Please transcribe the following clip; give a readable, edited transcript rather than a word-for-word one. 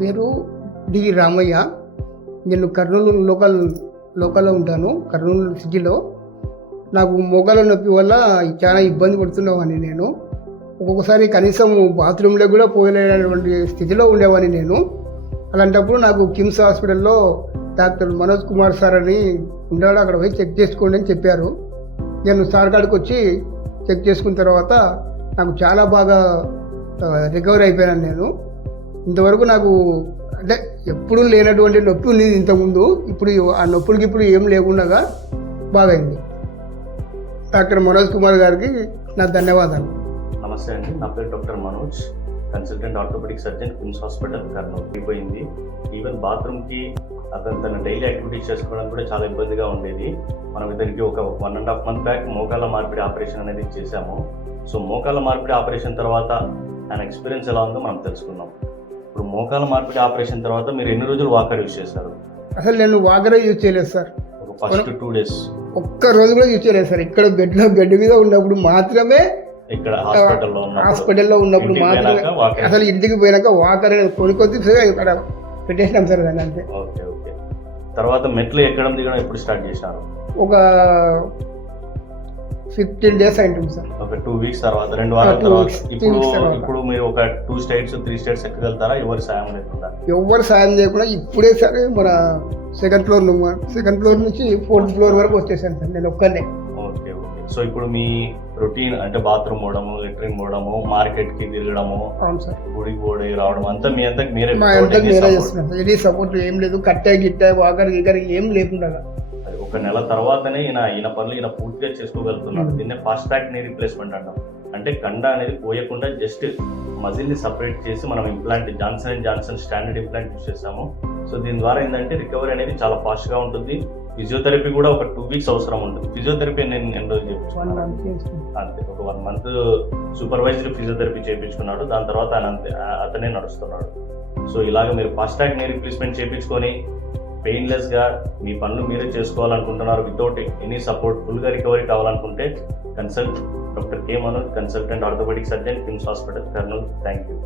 పేరు డి రామయ్య. నేను కర్నూలు లోకల్లో ఉంటాను, కర్నూలు సిటీలో. నాకు మోకాల నొప్పి వల్ల చాలా ఇబ్బంది పడుతున్నామని నేను ఒక్కొక్కసారి కనీసం బాత్రూంలో కూడా పోయలేనటువంటి స్థితిలో ఉండేవాడిని నేను. అలాంటప్పుడు నాకు కిమ్స్ హాస్పిటల్లో డాక్టర్ మనోజ్ కుమార్ సార్ అని ఉన్నాడు, అక్కడ పోయి చెక్ చేసుకోండి అని చెప్పారు. నేను సార్ కాడికి వచ్చి చెక్ చేసుకున్న తర్వాత నాకు చాలా బాగా రికవర్ అయిపోయాను నేను. ఇంతవరకు నాకు అంటే ఎప్పుడూ లేనటువంటి నొప్పి ఉంది ఇంతకుముందు, ఇప్పుడు ఆ నొప్పులకి ఇప్పుడు ఏం లేకుండా బాగైంది. డాక్టర్ మనోజ్ కుమార్ గారికి నా ధన్యవాదాలు. నమస్తే అండి, నా పేరు doctor Manoj, consultant orthopaedic surgeon KIMS hospital Kurnool. అయిపోయింది. ఈవెన్ బాత్రూమ్కి అతను తన డైలీ యాక్టివిటీస్ చేసుకోవడానికి కూడా చాలా ఇబ్బందిగా ఉండేది. మనం ఇతనికి ఒక 1.5 month బ్యాక్ మోకాళ్ళ మార్పిడి ఆపరేషన్ అనేది చేశాము. సో మోకాళ్ళ మార్పిడి ఆపరేషన్ తర్వాత ఆయన ఎక్స్పీరియన్స్ ఎలా ఉందో మనం తెలుసుకుందాం. ఇప్పుడు మోకాళ్ళ మార్పిడి ఆపరేషన్ తర్వాత మీరు ఎన్ని రోజులు వాకర్ యూజ్ చేశారు? అసలు నేను వాకరే యూజ్ చేయలేదు సార్. ఒక ఫస్ట్ 2 days ఒక్క రోజు కూడా యూజ్ చేయలేదు సార్. ఇక్కడ బెడ్ మీద ఉన్నప్పుడు మాత్రమే, ఇక్కడ హాస్పిటల్లో ఉన్నప్పుడు మాత్రమే. అసలు ఇంటికి పోయినాక వాకర్ కొనుక్కొద్ది ఇక్కడ పెట్టేసినాం సార్ దాన్ని, అంతే. Okay okay. తర్వాత మెట్లు ఎక్కడం దిగడం ఎప్పుడు స్టార్ట్ చేశారు? ఒక 15 days అయింటుంది సార్. ఒక 2 weeks తర్వాత, 2 వారాల తర్వాత. ఇప్పుడు మీరు ఒక 2 states 3 states ఎక్కగలుగుతారా ఎవరి సాయం లేకుండా? ఎవరు సాయం చేయకుండా ఇప్పుడే సరే మన సెకండ్ ఫ్లోర్ నుంచి 4th floor వరకు వచ్చేసాను సార్ నేను ఒక్కనే. Okay okay. సో ఇప్పుడు మీ రొటీన్ అంటే బాత్రూమ్ పోవడము, లెట్రిన్ పోవడము, మార్కెట్ కి తిరగడము, అవును సార్, గుడికి పోవడం రావడం అంతా మీ అంతకు మీరే చేస్తున్నాను. ఇది సపోర్ట్ ఏం లేదు, కట్టే గిట్టే వాకర్ గీకర్ ఏం లేకుండా. ఒక నెల తర్వాతనే ఈయన పనులు ఈయన పూర్తిగా చేసుకోగలుగుతున్నాడు. దీన్నే ఫాస్ట్ ట్రాక్ నీ రీప్లేస్మెంట్ అంటాం. అంటే కండ అనేది పోయకుండా జస్ట్ మజిల్ ని సపరేట్ చేసి మనం implant Johnson standard implant use చేస్తాము. సో దీని ద్వారా ఏంటంటే రికవరీ అనేది చాలా ఫాస్ట్ గా ఉంటుంది. ఫిజియోథెరపీ కూడా ఒక 2 weeks అవసరం ఉంటుంది. ఫిజియోథెరపీ నేను ఎన్ని రోజులు చేయించుకున్నాను అంతే, ఒక 1 month సూపర్వైజ్డ్ ఫిజియోథెరపీ చేయించుకున్నాడు. దాని తర్వాత అతనే నడుస్తున్నాడు. సో ఇలాగ మీరు ఫాస్ట్ ట్రాక్ నీ రీప్లేస్మెంట్ చేయించుకొని పెయిన్లెస్ గా మీ పనులు మీరే చేసుకోవాలనుకుంటున్నారు, వితౌట్ ఎనీ సపోర్ట్, ఫుల్ గా రికవరీ కావాలనుకుంటే consult doctor K Manoj, consultant orthopaedic surgeon KIMS hospital Kurnool. Thank you.